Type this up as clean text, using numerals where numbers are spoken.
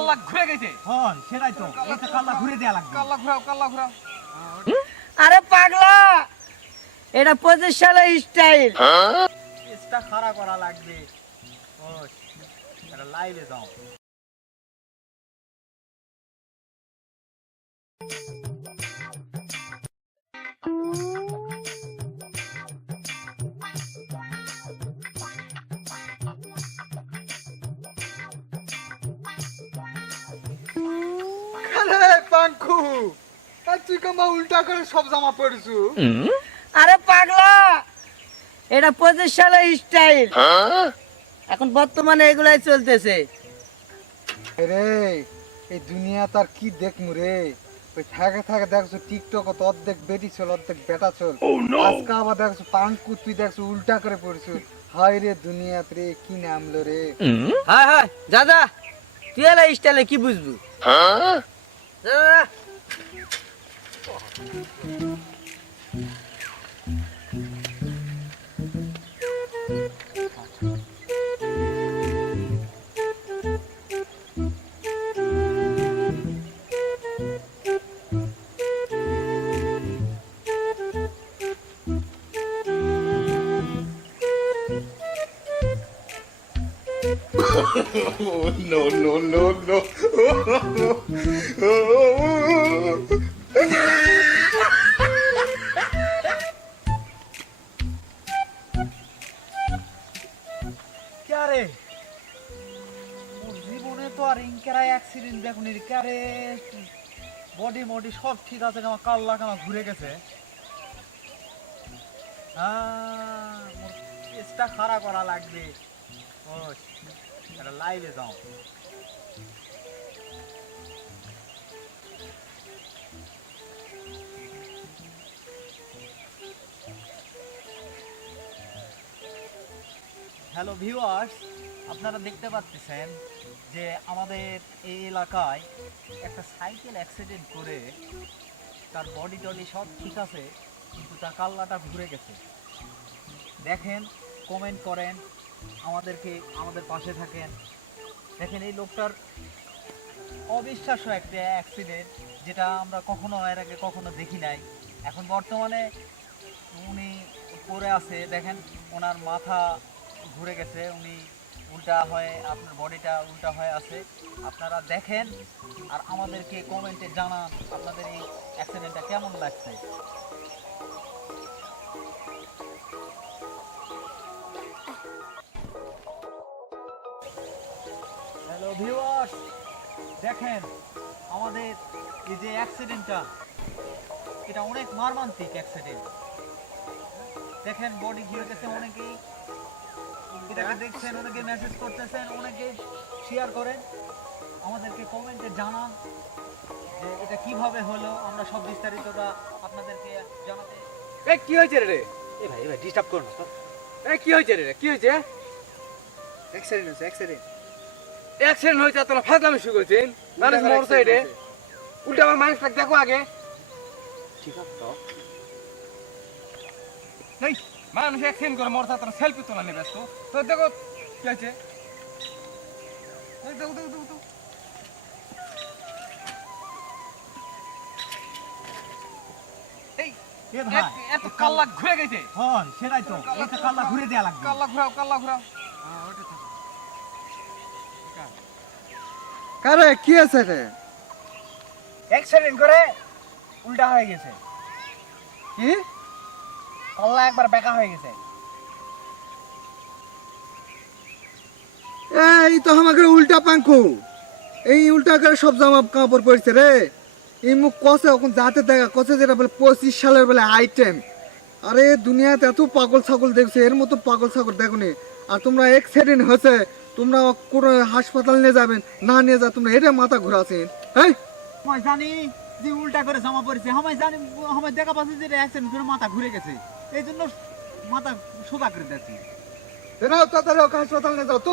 কাল্লা ঘুরে গেছে। হ্যাঁ সেটাই তো, এটা কাল্লা ঘুরে দেয়া লাগবে। কাল্লা ঘুরাও, কাল্লা ঘুরাও। আরে পাগলা, এটা 25 সালের স্টাইল। চেষ্টা খাড়া করা লাগবে। ও এটা লাইভে যাও। আরে পাঙ্কু, তুই কেমন উল্টা করে সব জামা পরেছু? আরে পাগলা, এটা 25 সালের স্টাইল। এখন বর্তমানে এগুলাই চলতেছে। রে এই দুনিয়া তার কি দেখমু রে? ওই থাকে থাকে দেখছো টিকটক তো অর্ধেক বেটি চল অর্ধেক বেটা চল। আজকে আবার দেখছো পাঙ্কু তুই দেখছো উল্টা করে পড়েছু। হায় রে দুনিয়া রে কি নামলো রে। হ্যাঁ হ্যাঁ, দাদা তুই এলা স্টাইলে কি বুঝবি? যা, যা। No, no, no, no. কারে মোর জীবনে তো আর ইনকারা অ্যাক্সিডেন্ট দেখুনি রে। কারে বডি মডি সব ঠিক আছে, আমার কাল্লা কামা ঘুরে গেছে। মোর চেষ্টা খাড়া করা লাগবে। ও এটা লাইভে যাও। হ্যালো ভিউয়ার্স, আপনারা দেখতে পাচ্ছেন যে আমাদের এই এলাকায় একটা সাইকেল অ্যাক্সিডেন্ট করে তার বডি টডি সব ঠিক আছে, কিন্তু তার কাল্লাটা ঘুরে গেছে। দেখেন, কমেন্ট করেন, আমাদের পাশে থাকেন। দেখেন এই লোকটার অবিশ্বাস্য একটা অ্যাক্সিডেন্ট, যেটা আমরা কখনো এর আগে কখনো দেখি নাই। এখন বর্তমানে উনি পড়ে আছে, দেখেন ওনার মাথা ঘুরে গেছে, উনি উল্টা হয়ে, আপনার বডিটা উল্টা হয়ে আছে। আপনারা দেখেন আর আমাদেরকে কমেন্টে জানান আপনাদের এই অ্যাক্সিডেন্টটা কেমন লাগছে। হ্যালো ভিউয়ার্স, দেখেন আমাদের এই যে অ্যাক্সিডেন্টটা, এটা অনেক মর্মান্তিক অ্যাক্সিডেন্ট। দেখেন বডি ঘিরে গেছে, অনেকেই এটাকে দেখছেন, অনেকে মেসেজ করতেছেন, অনেকে শেয়ার করেন, আমাদেরকে কমেন্টে জানান যে এটা কিভাবে হলো। আমরা সব বিস্তারিতটা আপনাদেরকে জানাতে। এ কি হয়েছে রে? এ ভাই ডিস্টার্ব করো না তো। এ কি হয়েছে রে? কি হয়েছে? অ্যাক্সিডেন্ট হয়েছে, অ্যাক্সিডেন্ট। অ্যাক্সিডেন্ট হয়েছে তোরা ফাজলামি শুরু করছেন। মানুষ মরছে রে। উল্টা আমার মানুষটা দেখো আগে। ঠিক আছে তো। এই মানুষ অ্যাক্সিডেন্ট করে মরছে, তোরা সেলফি তোলা নিয়ে ব্যস্ত। তো দেখো কি হয়েছে। এই দেখো দেখো দেখো দেখো। এই এ ভাই এত কাল্লা ঘুরে গেছে। হ্যাঁ সেটাই তো, এটা কাল্লা ঘুরে দেয়া লাগবে। কাল্লা ঘুরাও, কাল্লা ঘুরাও। কারে কি আছে রে? অ্যাক্সিডেন্ট করে উল্টা হয়ে গেছে, কি কাল্লা একবার বেঁকা হয়ে গেছে। এই তো আমাকে উল্টা পাঙ্কু, এই উল্টা করে সব জামা কাপড় পড়ছে রে। এই মুখ কষে এখন যাতে দেখা কষে, যেটা বলে 25 সালের বলে আইটেম। আরে দুনিয়াতে এত পাগল ছাগল দেখছে, এর মতো পাগল ছাগল দেখোনি। আর তোমরা অ্যাক্সিডেন্ট হয়েছে, তোমরা কোনো হাসপাতাল নিয়ে যাবেন না, নিয়ে যা তোমরা এটা মাথা ঘুরাছেন। হ্যাঁ আমি জানি যে উল্টা করে জামা পড়েছে, আমি জানি, আমি দেখা পাচ্ছি যে অ্যাক্সিডেন্ট করে মাথা ঘুরে গেছে, এই জন্য মাথা সোজা করে দিচ্ছি। তাড়াতাড়ি হাসপাতাল নিয়ে যাও তো।